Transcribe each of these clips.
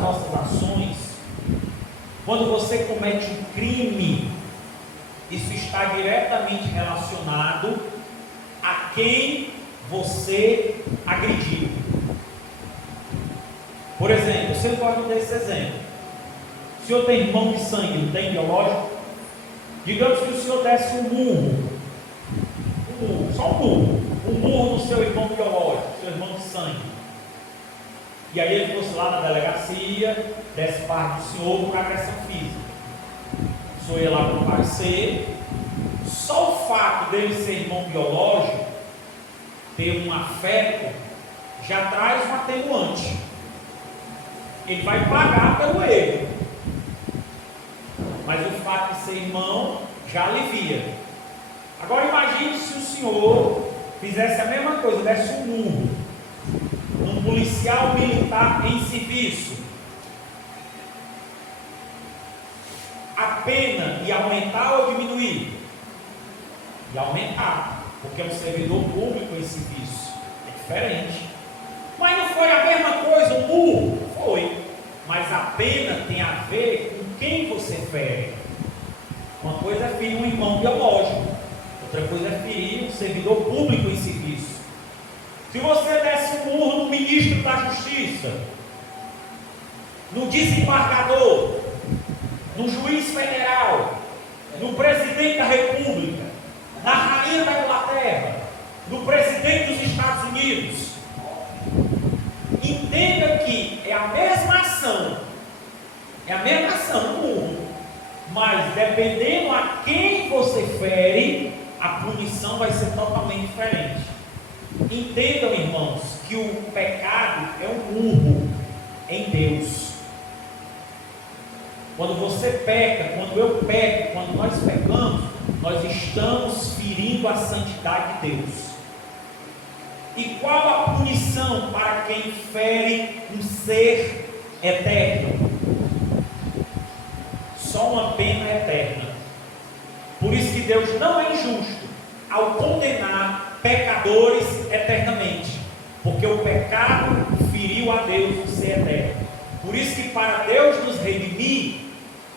nossas ações, quando você comete um crime, isso está diretamente relacionado a quem você agrediu. Por exemplo, você pode dar esse exemplo. O senhor tem irmão de sangue, não tem biológico? Digamos que o senhor desse um murro, só um murro no seu irmão biológico, seu irmão de sangue. E aí ele fosse lá na delegacia, desse parte do senhor por agressão física. O senhor ia lá comparecer. Só o fato dele ser irmão biológico, ter um afeto, já traz um atenuante. Ele vai pagar pelo erro. Mas o fato de ser irmão já alivia. Agora imagine se o senhor fizesse a mesma coisa, desse um murro num policial militar em serviço. A pena ia aumentar ou diminuir? Ia aumentar, porque é um servidor público em serviço. É diferente. Mas não foi a mesma coisa o murro? Foi. Mas a pena tem a ver com quem você fere. Uma coisa é ferir um irmão biológico, outra coisa é ferir um servidor público em serviço. Se você desse um murro no ministro da Justiça, no desembargador, no juiz federal, no presidente da República, na rainha da Inglaterra, no presidente dos Estados Unidos, entenda que é a mesma ação, o murro, mas dependendo a quem você fere, a punição vai ser totalmente diferente. Entendam, irmãos, que o pecado é um murro em Deus. Quando você peca, quando eu peco, quando nós pecamos, nós estamos ferindo a santidade de Deus. E qual a punição para quem fere um ser eterno? Só uma pena eterna. Por isso que Deus não é injusto ao condenar pecadores eternamente, porque o pecado feriu a Deus o ser eterno. Por isso que para Deus nos redimir,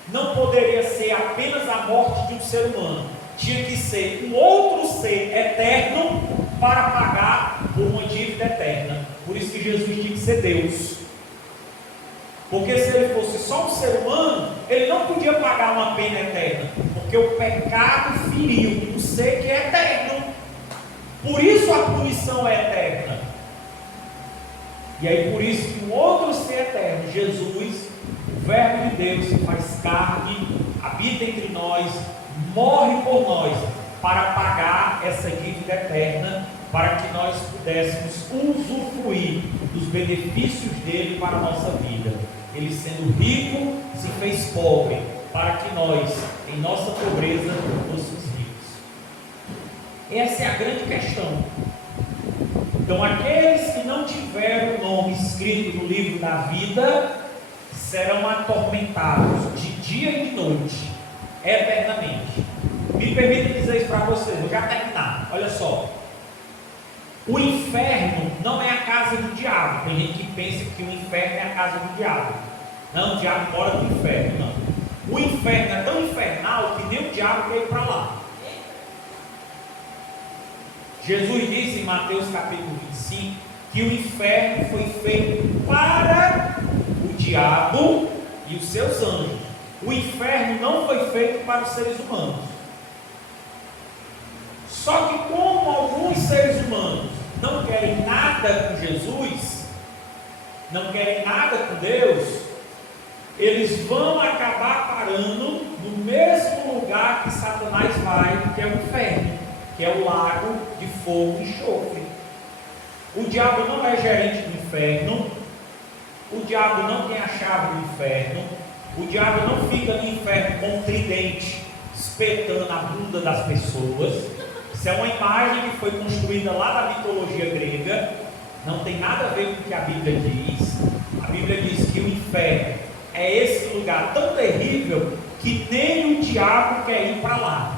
não poderia ser apenas a morte de um ser humano, tinha que ser um outro ser eterno para pagar por uma dívida eterna. Por isso que Jesus tinha que ser Deus, porque se ele fosse só um ser humano, ele não podia pagar uma pena eterna, porque o pecado feriu um ser que é eterno. Por isso a punição é eterna. E aí por isso que um outro ser eterno, Jesus, o Verbo de Deus, se faz carne, habita entre nós, morre por nós, para pagar essa dívida eterna, para que nós pudéssemos usufruir dos benefícios dele para a nossa vida. Ele, sendo rico, se fez pobre, para que nós, em nossa pobreza, fôssemos ricos. Essa é a grande questão. Então, aqueles que não tiveram o nome escrito no livro da vida serão atormentados de dia e de noite, eternamente. Me permita dizer isso para vocês, eu já terminar. Olha só, o inferno não é a casa do diabo. Tem gente que pensa que o inferno é a casa do diabo. Não, o diabo mora no inferno, não. O inferno é tão infernal que nem o diabo quer ir para lá. Jesus disse em Mateus capítulo 25 que o inferno foi feito para o diabo e os seus anjos. O inferno não foi feito para os seres humanos. Só que como alguns seres humanos não querem nada com Jesus, não querem nada com Deus, eles vão acabar parando no mesmo lugar que Satanás vai, que é o inferno, que é o lago de fogo e enxofre. O diabo não é gerente do inferno, o diabo não tem a chave do inferno, o diabo não fica no inferno com um tridente espetando a bunda das pessoas. Isso é uma imagem que foi construída lá na mitologia grega, não tem nada a ver com o que a Bíblia diz. A Bíblia diz que o inferno é esse lugar tão terrível que nem o diabo quer ir para lá.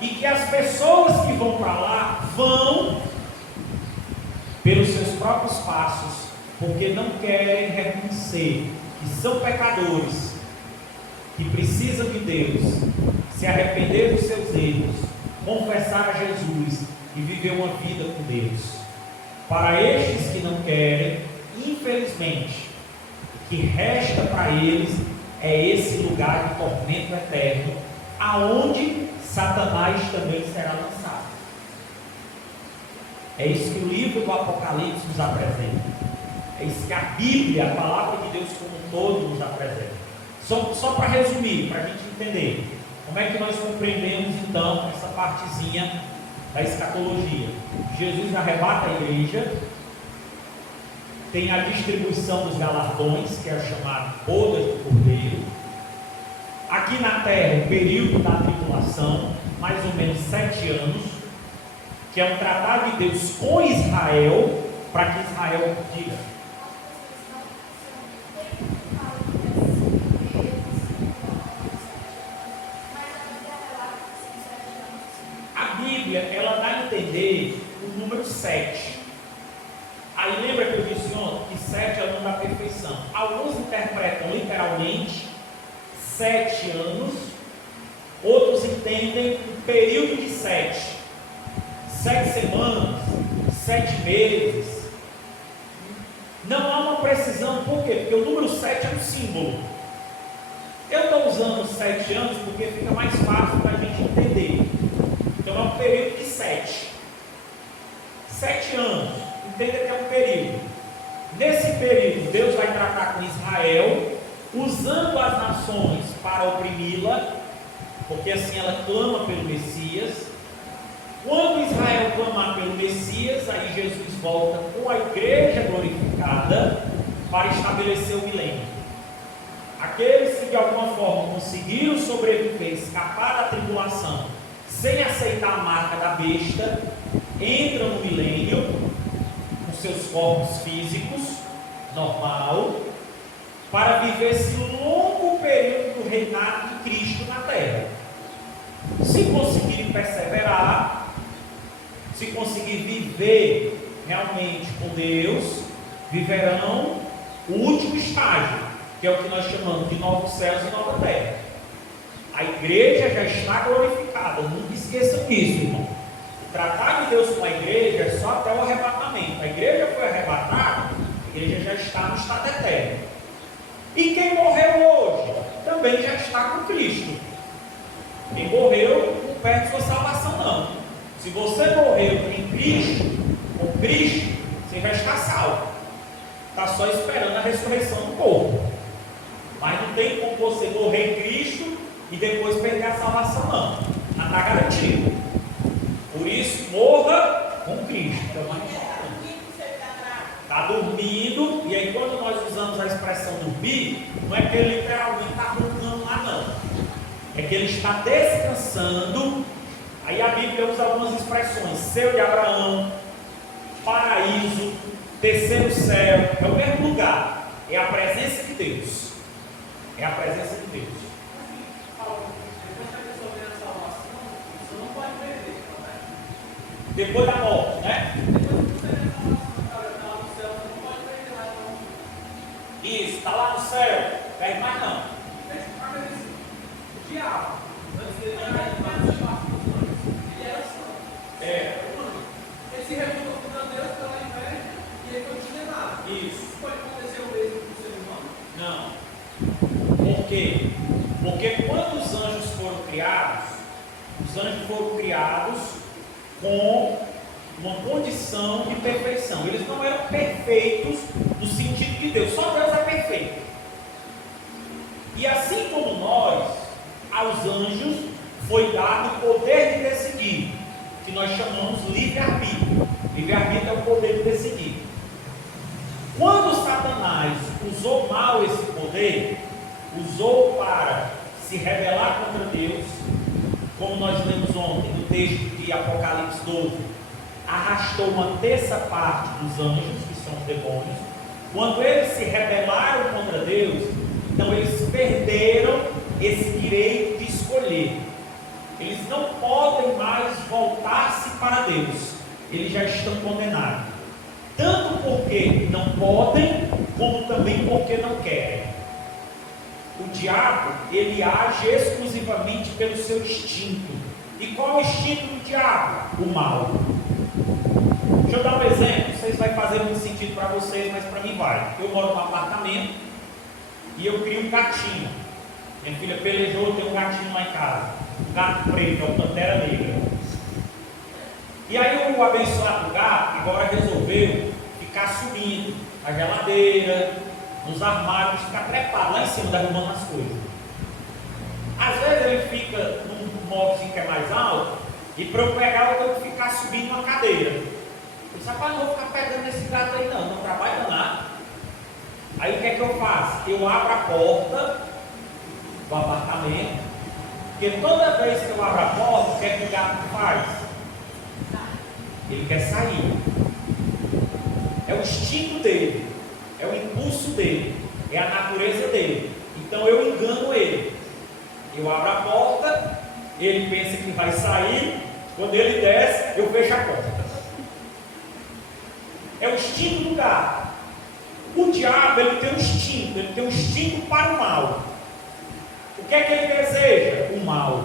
E que as pessoas que vão para lá vão, pelos seus próprios passos, porque não querem reconhecer que são pecadores, que precisam de Deus, se arrepender dos seus erros, confessar a Jesus e viver uma vida com Deus. Para estes que não querem, infelizmente, o que resta para eles é esse lugar de tormento eterno, aonde Satanás também será lançado. É isso que o livro do Apocalipse nos apresenta. É isso que a Bíblia, a palavra de Deus como um todo, nos apresenta. Só para resumir, para a gente entender, como é que nós compreendemos então essa partezinha da escatologia. Jesus arrebata a igreja, tem a distribuição dos galardões, que é o chamado bodas do Cordeiro. Aqui na terra, o período da tribulação, mais ou menos 7 anos, que é um tratado de Deus com Israel, para que Israel diga. A Bíblia, ela dá a entender o número 7. Aí lembra que eu disse ontem que 7 é o número da perfeição. Alguns interpretam literalmente 7 anos, outros entendem um período de 7. 7 semanas, 7 meses. Não há uma precisão, por quê? Porque o número 7 é um símbolo. Eu estou usando 7 anos porque fica mais fácil para a gente entender. Então é um período de 7. 7 anos, entenda que é um período. Nesse período, Deus vai tratar com Israel, usando as nações para oprimi-la, porque assim ela clama pelo Messias. Quando Israel clamar pelo Messias, aí Jesus volta com a igreja glorificada para estabelecer o milênio. Aqueles que de alguma forma conseguiram sobreviver, escapar da tribulação, sem aceitar a marca da besta, entram no milênio com seus corpos físicos, normal, para viver esse longo período do reinado de Cristo na terra. Se conseguirem perseverar, se conseguir viver realmente com Deus, viverão o último estágio, que é o que nós chamamos de novos céus e nova terra. A igreja já está glorificada, nunca esqueçam disso, irmão. O tratar de Deus com a igreja é só até o arrebatamento. A igreja foi arrebatada, a igreja já está no estado eterno. E quem morreu hoje também já está com Cristo. Quem morreu não perde sua salvação, não. Se você morreu em Cristo, com Cristo, você já está salvo. Está só esperando a ressurreição do corpo. Mas não tem como você morrer em Cristo e depois perder a salvação, não. Já está garantido. Por isso, morra com Cristo. Está dormindo, e aí quando nós usamos a expressão dormir, não é que ele literalmente está dormindo lá, não. É que ele está descansando. Aí a Bíblia usa algumas expressões: céu de Abraão, paraíso, terceiro céu. É o mesmo lugar. É a presença de Deus. É a presença de Deus. Depois da morte, né? Isso, está lá no céu. Perde mais não. O diabo, antes dele ele era santo. Ele se revoltou contra Deus pela inveja e ele foi condenado. Isso. Pode acontecer o mesmo com o ser humano? Não. Por quê? Porque quando os anjos foram criados com uma condição de perfeição. Eles não eram perfeitos no sentido de Deus, só Deus é perfeito. E assim como nós, aos anjos foi dado o poder de decidir, que nós chamamos livre-arbítrio. Livre-arbítrio é o poder de decidir. Quando Satanás usou mal esse poder, usou para se rebelar contra Deus, como nós lemos ontem no texto de Apocalipse 12, arrastou uma terça parte dos anjos, que são os demônios. Quando eles se rebelaram contra Deus, então eles perderam esse direito de escolher. Eles não podem mais voltar-se para Deus. Eles já estão condenados. Tanto porque não podem, como também porque não querem. O diabo, ele age exclusivamente pelo seu instinto. E qual é o instinto do diabo? O mal. Deixa eu dar um exemplo, não sei se vai fazer muito sentido para vocês, mas para mim vai. Eu moro num apartamento e eu crio um gatinho. Minha filha pelejou, eu tenho um gatinho lá em casa. Um gato preto, é o Pantera Negra. E aí o abençoado gato agora resolveu ficar subindo na geladeira, nos armários, ficar trepado lá em cima, derrubando as coisas. Às vezes ele fica num móvel que é mais alto, e para eu pegar eu tenho que ficar subindo uma cadeira. Eu disse, rapaz, não vou ficar pegando esse gato aí não trabalha nada. Aí o que é que eu faço? Eu abro a porta do apartamento, porque toda vez que eu abro a porta, o que é que o gato faz? Ele quer sair. É o instinto dele, é o impulso dele, é a natureza dele. Então eu engano ele. Eu abro a porta, ele pensa que vai sair, quando ele desce, eu fecho a porta. É o instinto do gato. O diabo, ele tem um instinto para o mal. O que é que ele deseja? O mal.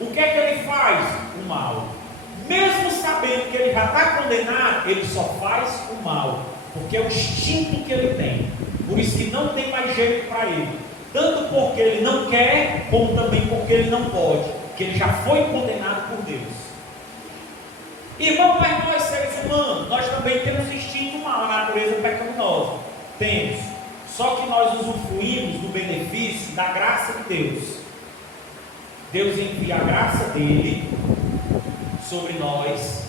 O que é que ele faz? O mal. Mesmo sabendo que ele já está condenado, ele só faz o mal, porque é o instinto que ele tem. Por isso que não tem mais jeito para ele, tanto porque ele não quer, como também porque ele não pode, porque ele já foi condenado por Deus. Irmão, mas nós seres humanos, nós também temos instinto mal, a natureza pecaminosa. Temos, só que nós usufruímos do benefício da graça de Deus. Deus envia a graça dele sobre nós,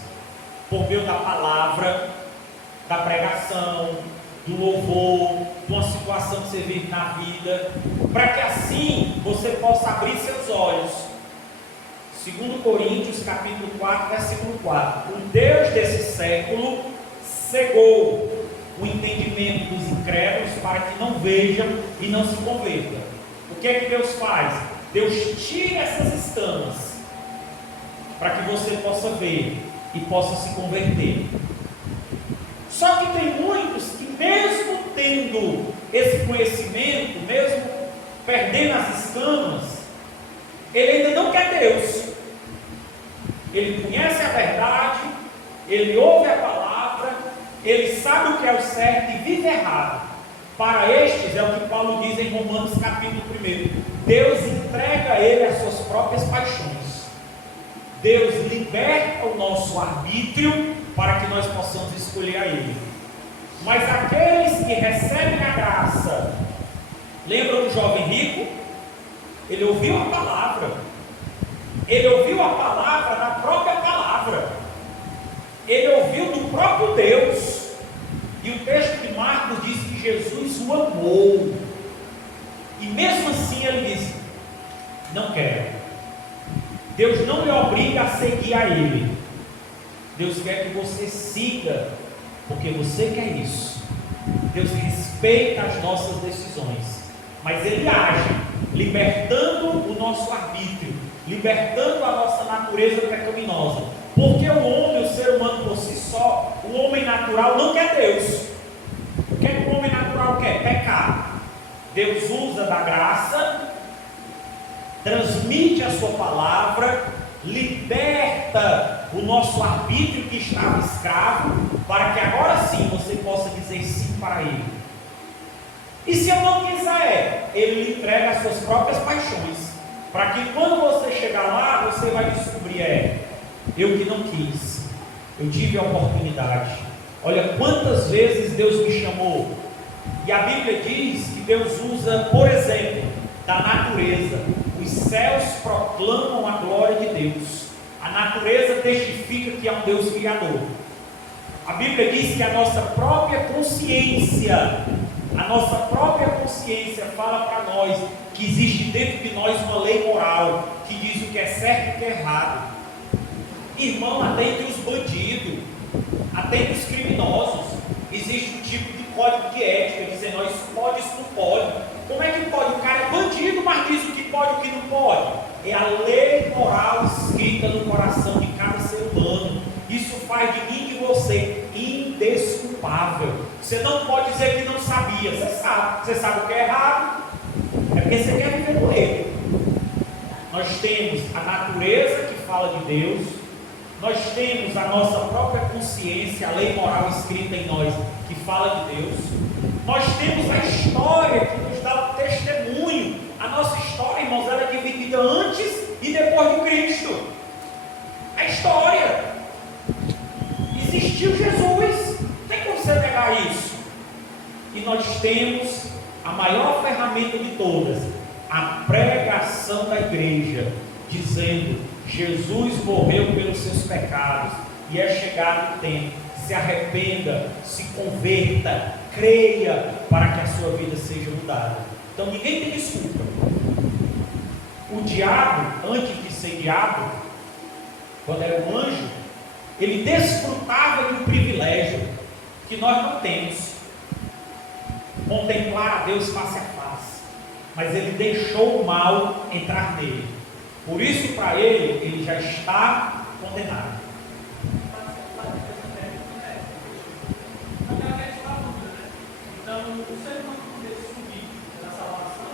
por meio da palavra, da pregação, do louvor, de uma situação que você vive na vida, para que assim você possa abrir seus olhos. 2 Coríntios capítulo 4, versículo 4. O Deus desse século cegou o entendimento dos incrédulos para que não vejam e não se convertam. O que é que Deus faz? Deus tira essas escamas para que você possa ver e possa se converter. Só que tem muitos que, mesmo tendo esse conhecimento, mesmo perdendo as escamas, ele ainda não quer Deus. Ele conhece a verdade, ele ouve a palavra, ele sabe o que é o certo e vive errado. Para estes, é o que Paulo diz em Romanos capítulo 1, Deus entrega a ele as suas próprias paixões. Deus liberta o nosso arbítrio para que nós possamos escolher a Ele. Mas aqueles que recebem a graça, lembra do jovem rico? Ele ouviu a palavra. Ele ouviu a palavra da própria palavra. Ele ouviu do próprio Deus. E o texto de Marcos diz que Jesus o amou. E mesmo assim ele disse, não quero. Deus não lhe obriga a seguir a Ele. Deus quer que você siga, porque você quer isso. Deus respeita as nossas decisões, mas Ele age, libertando o nosso arbítrio, libertando a nossa natureza pecaminosa. Porque o homem, o ser humano por si só, o homem natural não quer Deus. O que é que o homem natural quer? Pecar. Deus usa da graça, transmite a sua palavra, liberta o nosso arbítrio que estava escravo, para que agora sim você possa dizer sim para Ele. E se eu não quiser, Ele lhe entrega as suas próprias paixões, para que quando você chegar lá, você vai descobrir, eu que não quis, eu tive a oportunidade. Olha quantas vezes Deus me chamou, e a Bíblia diz que Deus usa, por exemplo, da natureza. Os céus proclamam a glória de Deus. A natureza testifica que é um Deus criador. A Bíblia diz que a nossa própria consciência fala para nós que existe dentro de nós uma lei moral que diz o que é certo e o que é errado. Irmão, até entre os bandidos, até entre os criminosos, existe um tipo de código de ética, dizendo, isso pode, isso não pode. Como é que pode? O cara é bandido, mas diz o que pode e o que não pode. É a lei moral escrita no coração de cada ser humano. Isso faz de mim e de você indesculpável. Você não pode dizer que não sabia. Você sabe o que é errado, é porque você quer viver com ele. Nós temos a natureza que fala de Deus, nós temos a nossa própria consciência, a lei moral escrita em nós que fala de Deus, nós temos a história que nos dá o testemunho. A nossa história, irmãos, ela é dividida antes e depois de Cristo. A história, existiu Jesus, não tem como você negar isso. E nós temos a maior ferramenta de todas, a pregação da igreja, dizendo: Jesus morreu pelos seus pecados e é chegado o tempo, se arrependa, se converta, creia, para que a sua vida seja mudada. Então ninguém tem desculpa. O diabo, antes de ser diabo, quando era um anjo, ele desfrutava de um privilégio que nós não temos: contemplar a Deus face a face. Mas ele deixou o mal entrar nele. Por isso, para ele já está condenado. Então, o ser humano poder subir na salvação,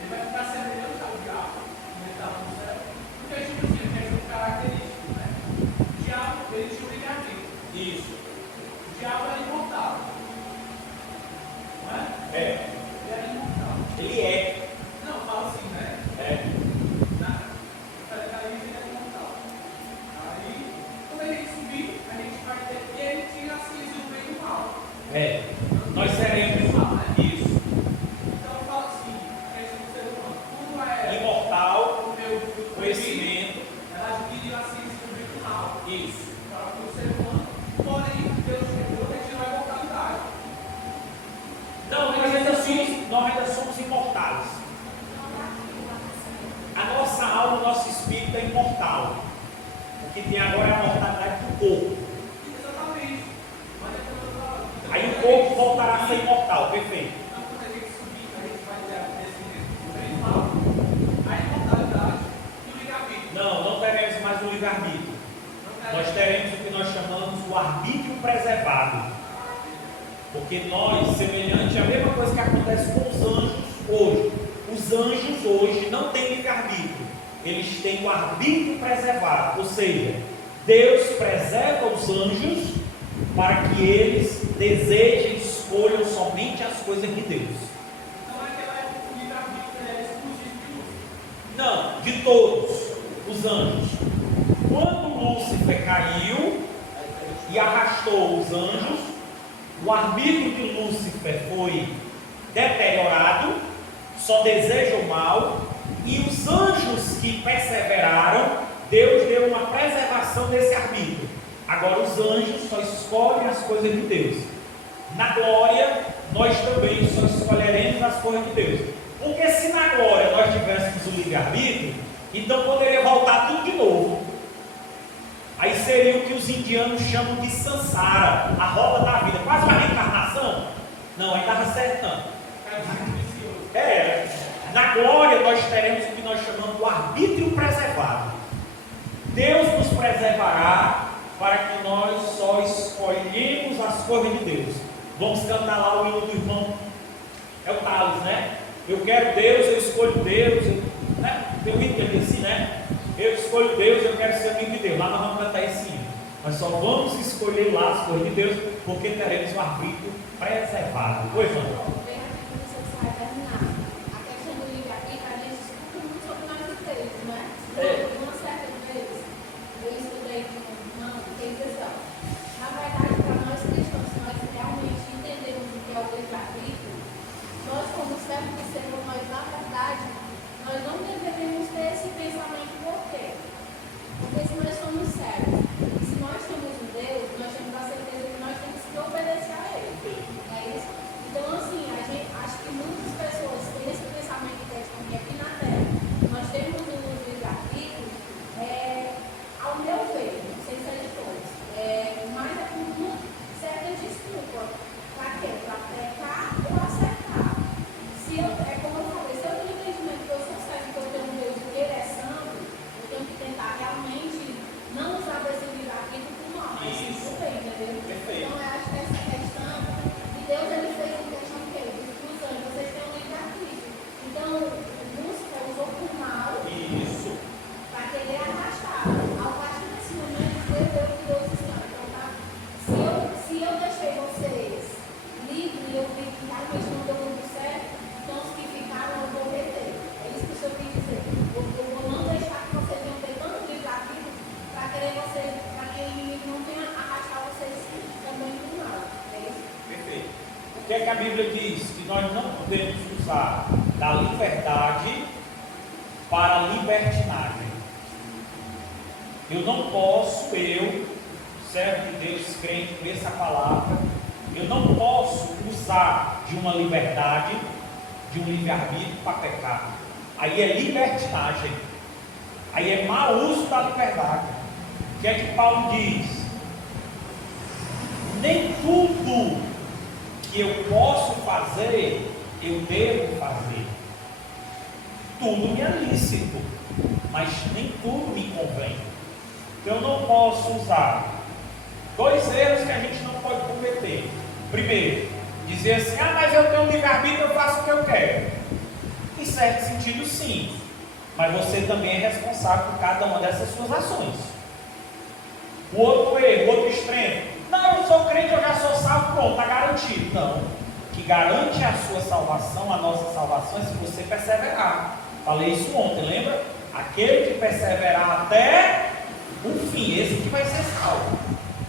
ele vai ficar semelhante ao diabo, quando ele estava no céu. Porque, tipo assim, ele tem um característico, né? O diabo, ele tinha um livre-arbítrio. Isso. O diabo era imortal. Não é? É. Ele era imortal. Ele é. Não, fala assim, né? É. Aí ele era imortal. Aí, quando a gente subir, a gente vai ter. E ele tira a ciência do bem e do mal. É. Nós seremos isso. Então fala assim, a questão do ser humano, tudo é Imortal, o meu conhecimento. ela adquire a ciência do bem e do mal. Isso. Para o ser humano, porém Deus retirou a imortalidade. Não, nós ainda somos imortais. A nossa alma, o nosso espírito é imortal. O que tem agora é a mortalidade do corpo. Exatamente. Mas é como eu falo. Aí o corpo voltará a ser imortal, perfeito. Então quando a gente subir, a gente vai ter a descendência do bem e do mal, a imortalidade e o livre-arbítrio. Não teremos mais o livre-arbítrio. Nós teremos o que nós chamamos o arbítrio preservado. Porque nós, semelhante à mesma coisa que acontece com os anjos hoje. Os anjos hoje não têm livre-arbítrio. Eles têm o arbítrio preservado. Ou seja, Deus preserva os anjos para que eles desejem e escolham somente as coisas de Deus. Então naquela época o livre-arbítrio era exclusivo de Lúcifer. Não, de todos os anjos. Quando Lúcifer caiu e arrastou os anjos, o arbítrio de Lúcifer foi deteriorado, só deseja o mal, e os anjos que perseveraram, Deus deu uma preservação desse arbítrio. Agora os anjos só escolhem as coisas de Deus. Na glória, nós também só escolheremos as coisas de Deus. Porque se na glória nós tivéssemos o livre-arbítrio, então poderia voltar tudo de novo. Aí seria o que os indianos chamam de samsara, a roda da vida, quase uma reencarnação. Não, aí estava certo não. Na glória nós teremos o que nós chamamos de arbítrio preservado. Deus nos preservará para que nós só escolhemos as coisas de Deus. Vamos cantar lá o hino do irmão, é o Thales, né? Eu quero Deus, eu escolho Deus, né? Tem um hino que diz assim, né? Eu escolho Deus, eu quero ser amigo de Deus. Lá nós vamos cantar esse hino. Mas só vamos escolher lá as coisas de Deus, porque teremos o arbítrio preservado. Pois não? Uma certa vez, eu estudei com um irmão que diz assim: na verdade, para nós cristãos, se nós realmente entendemos o que é o livre-arbítrio, nós, como servos do Senhor, nós, na verdade, nós não deveríamos ter esse pensamento. Por quê? Porque se nós somos servos, e se nós temos um Deus, nós temos a certeza que nós temos que obedecer a Ele. É isso? Então, assim, é que a Bíblia diz? Que nós não podemos usar da liberdade para a libertinagem. Eu não posso, servo de Deus, crente, por essa palavra, eu não posso usar de uma liberdade, de um livre-arbítrio para pecar. Aí é libertinagem. Aí é mau uso da liberdade. O que é que Paulo diz? Nem tudo que eu posso fazer, eu devo fazer. Tudo me é lícito, mas nem tudo me convém. Então eu não posso usar. 2 erros que a gente não pode cometer. Primeiro, dizer assim, mas eu tenho livre-arbítrio, eu faço o que eu quero. Em certo sentido, sim. Mas você também é responsável por cada uma dessas suas ações. O outro erro, o outro extremo. Não, eu sou crente, eu já sou salvo, pronto, está garantido. Não. O que garante a sua salvação, a nossa salvação, é se você perseverar. Falei isso ontem, lembra? Aquele que perseverar até o fim, esse que vai ser salvo.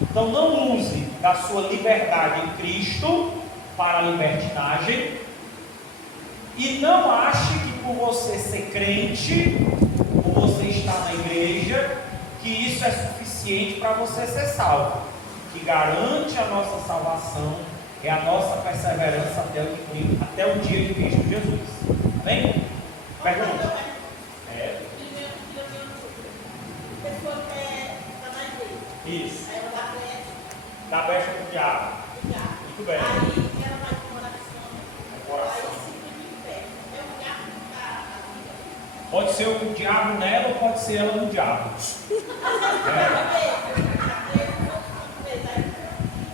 Então não use da sua liberdade em Cristo para a libertinagem. E não ache que por você ser crente, por você estar na igreja, que isso é suficiente para você ser salvo. O que garante a nossa salvação é a nossa perseverança até o dia de Cristo Jesus. Amém? Pergunta? Pessoa que está na igreja. Isso. Aí ela dá brecha. Dá brecha para o diabo. Muito bem. Aí ela vai com oração. Oração. Aí se fica em pé. É o diabo que está na Pode ser o diabo nela ou pode ser ela no diabo.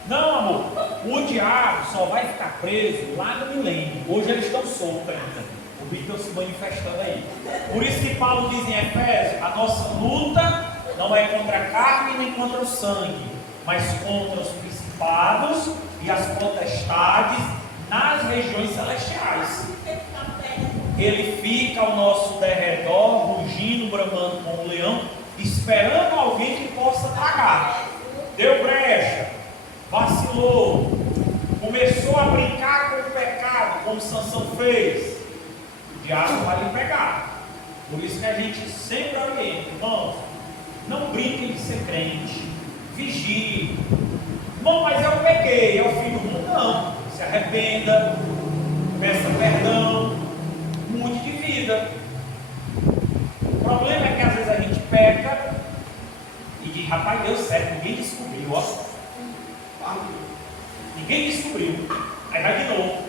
Não, amor. O diabo só vai ficar preso lá no milênio. Hoje eles estão soltos ainda. O bicho está se manifestando aí. Por isso que Paulo diz em Efésios: a nossa luta não é contra a carne nem contra o sangue, mas contra os principados e as potestades nas regiões celestiais. Ele fica ao nosso derredor, rugindo, bramando como um leão, esperando alguém que possa tragar. Deu brecha, vacilou, começou a brincar com o pecado, como Sansão fez. O diabo vai lhe pegar. Por isso que a gente sempre orienta, irmãos, não brinquem de ser crente, vigie. Irmão, mas eu peguei, é o fim do mundo? Não. Se arrependa, peça perdão, mude de vida. O problema é que às vezes a gente peca e diz, rapaz, deu certo, ninguém descobriu, ó. Ninguém descobriu. Aí vai de novo.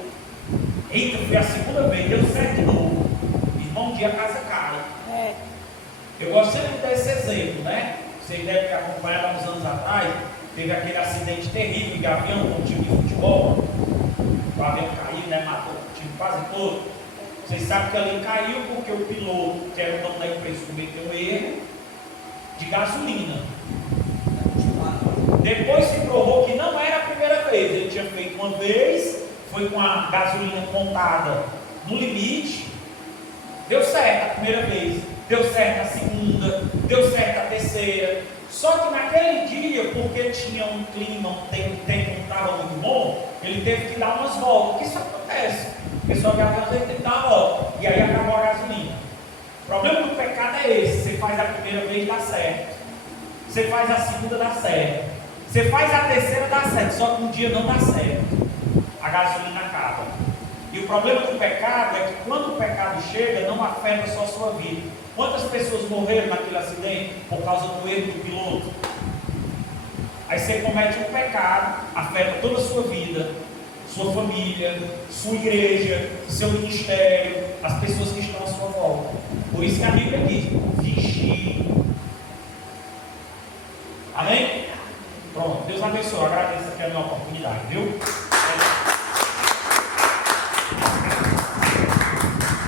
Eita, foi a segunda vez, deu certo de novo. Irmão, um dia a casa cai. Eu gosto sempre de dar esse exemplo, né? Vocês devem ter acompanhado há uns anos atrás. Teve aquele acidente terrível de avião com um time de futebol. O avião caiu, né? Matou o time quase todo. Vocês sabem que ali caiu porque o piloto, que era o dono da empresa, cometeu um erro de gasolina. Depois se provou que não era a primeira vez. Ele tinha feito uma vez, foi com a gasolina contada no limite. Deu certo a primeira vez, deu certo a segunda, deu certo a terceira. Só que naquele dia, porque tinha um clima, o tempo não estava muito bom, ele teve que dar umas voltas. Porque isso acontece. O pessoal de avião tem que dar uma volta. E aí acabou a gasolina. O problema do pecado é esse: você faz a primeira vez, dá certo. Você faz a segunda, dá certo. Você faz a terceira, dá certo. Só que um dia não dá certo. A gasolina acaba. E o problema do pecado é que quando o pecado chega, não afeta só a sua vida. Quantas pessoas morreram naquele acidente por causa do erro do piloto? Aí você comete um pecado, afeta toda a sua vida, sua família, sua igreja, seu ministério, as pessoas que estão à sua volta. Por isso que a Bíblia diz: vigie. Amém? Pronto, Deus abençoe. Eu agradeço aqui a minha oportunidade, viu?